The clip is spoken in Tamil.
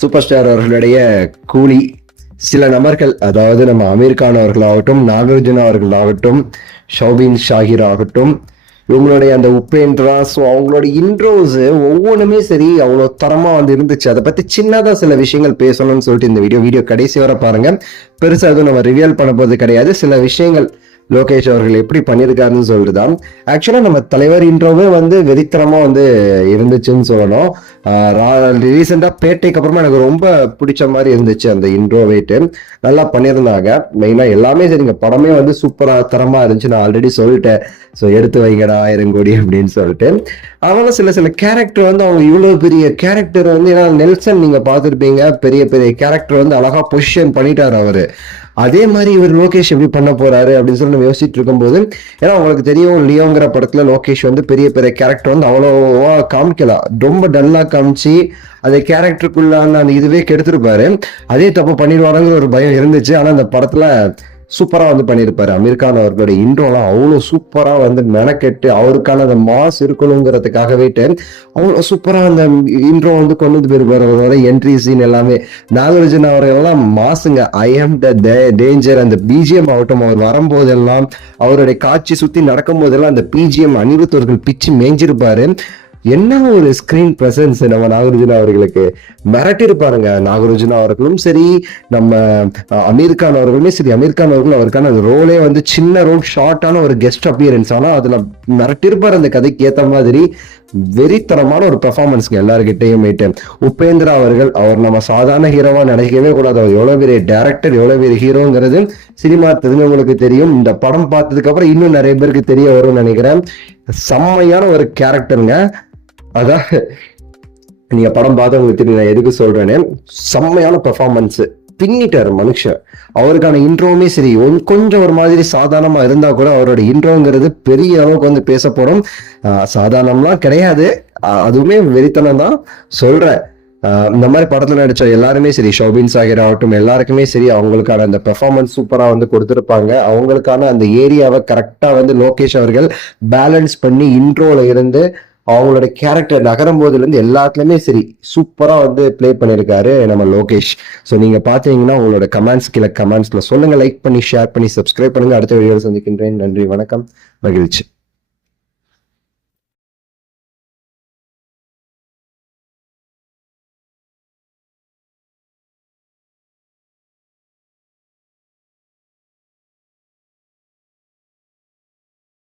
சூப்பர் ஸ்டார் அவர்களுடைய கூலி சில நபர்கள், அதாவது நம்ம அமீர் கான் அவர்களாகட்டும், நாகார்ஜுனா அவர்களாகட்டும், ஷௌபின் ஷாகிர் ஆகட்டும், இவங்களுடைய அந்த உபேந்திரா, ஸோ அவங்களோட இன்ட்ரோஸ் ஒவ்வொன்றுமே சரி அவ்வளோ தரமா வந்து இருந்துச்சு. அதை பத்தி சின்னதாக சில விஷயங்கள் பேசணும்னு சொல்லிட்டு இந்த வீடியோ கடைசி வரை பாருங்க. பெருசா எதுவும் நம்ம ரிவியல் பண்ண போது கிடையாது. சில விஷயங்கள் லோகேஷ் அவர்கள் எப்படி பண்ணியிருக்காருன்னு சொல்லிட்டுதான். ஆக்சுவலா நம்ம தலைவர் இன்ட்ரோவே வந்து வெறித்தனமா வந்து இருந்துச்சுன்னு சொல்லணும். ரீசெண்டா பேட்டைக்கு அப்புறமா எனக்கு ரொம்ப பிடிச்ச மாதிரி இருந்துச்சு அந்த இன்ட்ரோவேட்டு. நல்லா பண்ணியிருந்தாங்க. மெயினா எல்லாமே சரிங்க, படமே வந்து சூப்பரா தரமா இருந்துச்சு. நான் ஆல்ரெடி சொல்லிட்டேன், ஸோ எடுத்து வைங்கடா 1000 கோடி அப்படின்னு சொல்லிட்டு. அவங்க சில கேரக்டர் வந்து அவங்க இவ்வளவு பெரிய கேரக்டர் வந்து, ஏன்னா நெல்சன் நீங்க பார்த்துருப்பீங்க, பெரிய பெரிய கேரக்டர் வந்து அழகா பொசிஷன் பண்ணிட்டாரு அவரு. அதே மாதிரி இவர் லோகேஷ் எப்படி பண்ண போறாரு அப்படின்னு சொல்லி நம்ம யோசிச்சுட்டு இருக்கும்போது, ஏன்னா உங்களுக்கு தெரியும் லியோங்கிற படத்துல லோகேஷ் வந்து பெரிய பெரிய கேரக்டர் வந்து அவ்வளோவா காமிக்கலாம், ரொம்ப டல்லா காமிச்சு அந்த கேரக்டருக்குள்ளான அந்த இதுவே கெடுத்திருப்பாரு. அதே தப்பு பண்ணிடுவாருங்கிற ஒரு பயம் இருந்துச்சு. ஆனா அந்த படத்துல சூப்பரா வந்து பண்ணியிருப்பாரு. அமீர் கான் அவர்களுடைய இன்ட்ரோலாம் அவ்வளோ சூப்பரா வந்து மெனக்கெட்டு அவருக்கான அந்த மாஸ் இருக்கணுங்கிறதுக்காகவே அவ்வளோ சூப்பரா அந்த இன்ட்ரோ வந்து கொண்டு வந்து போயிருப்பாரு. அவரோட என்ட்ரி சீன் எல்லாமே நாகார்ஜுனா அவர்கள் எல்லாம் மாசுங்க. ஐ ஆம் த டேஞ்சர் அந்த பிஜிஎம் ஆகட்டும், அவர் வரும்போதெல்லாம் அவருடைய காட்சி சுத்தி நடக்கும் போதெல்லாம் அந்த பிஜிஎம் அனிருத் அவர்கள் பிச்சு மேய்ஞ்சிருப்பாரு. என்ன ஒரு ஸ்கிரீன் பிரசன்ஸ் நம்ம நாகார்ஜுனா அவர்களுக்கு மிரட்டிருப்பாருங்க. நாகார்ஜுனா அவர்களும் சரி, நம்ம அமீர் கான் அவர்களுமே சரி. அமீர் கான் அவர்கள் அவருக்கான ரோலே வந்து சின்ன ரோல், ஷார்ட்டான ஒரு கெஸ்ட் அப்பியரன்ஸ், ஆனா அதுல மிரட்டிருப்பாரு அந்த கதைக்கு ஏத்த மாதிரி. வெறித்தனமான ஒரு பெர்ஃபார்மன்ஸ்ங்க எல்லாருக்கிட்டையும். உபேந்திரா அவர்கள், அவர் நம்ம சாதாரண ஹீரோவா நினைக்கவே கூடாது. அவர் எவ்வளவு பெரிய டேரக்டர், எவ்வளவு பெரிய ஹீரோங்கிறது சினிமா தெரிஞ்சவங்களுக்கு தெரியும். இந்த படம் பார்த்ததுக்கு அப்புறம் இன்னும் நிறைய பேருக்கு தெரிய வரும்னு நினைக்கிறேன். செம்மையான ஒரு கேரக்டருங்க. அதான் நீங்க படம் பார்த்தவங்களுக்கு தெரியும் நான் எதுக்கு சொல்றேன்னு. செம்மையான பெர்ஃபார்மன்ஸ் பின்னிட்டாரு மனுஷன். அவருக்கான இன்ட்ரோவுமே சரி, கொஞ்சம் ஒரு மாதிரி சாதாரணமா இருந்தா கூட அவரோட இன்ட்ரோங்கிறது பெரிய அளவுக்கு வந்து பேசப்படும். சாதாரணம்லாம் கிடையாது, அதுவுமே வெறித்தனம் தான் சொல்றேன். இந்த மாதிரி படத்துல நடிச்ச எல்லாருமே சரி, ஷௌபின் ஷாகிர் ஆகட்டும், எல்லாருக்குமே சரி அவங்களுக்கான அந்த பெர்ஃபார்மன்ஸ் சூப்பரா வந்து கொடுத்துருப்பாங்க. அவங்களுக்கான அந்த ஏரியாவை கரெக்டா வந்து லோகேஷ் அவர்கள் பேலன்ஸ் பண்ணி இன்ட்ரோல இருந்து அவங்களோட கேரக்டர் நகரும் போதுல இருந்து எல்லாத்துலயுமே சரி சூப்பரா வந்து பிளே பண்ணிருக்காரு நம்ம லோகேஷ். ஸோ நீங்க பாத்தீங்கன்னா உங்களோட கமெண்ட்ஸ்ல சொல்லுங்க, லைக் பண்ணி ஷேர் பண்ணி சப்ஸ்கிரைப் பண்ணுங்க. அடுத்த வீடியோவில் சந்திக்கின்றேன். நன்றி, வணக்கம், மகிழ்ச்சி.